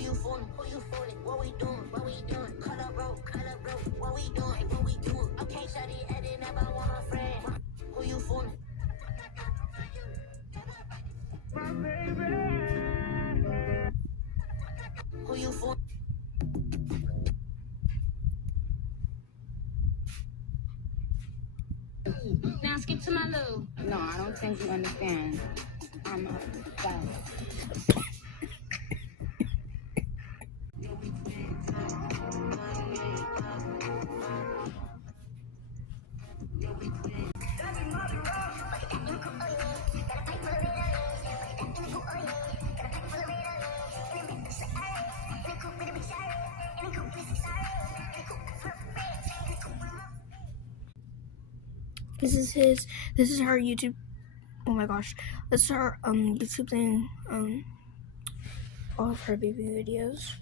you fooling? Who you fooling? What we doing? What we doing? Color bro, what we doing? What we doing? Okay, shawty, I didn't ever want a friend. Who you fooling? My baby. Who you fooling? Now skip to my loo. No, I don't think you understand. I'm a guy. This is her YouTube. Oh my gosh, this is her YouTube thing. All of her baby videos.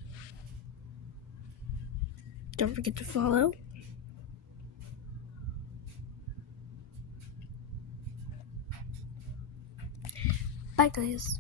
Don't forget to follow. Bye guys.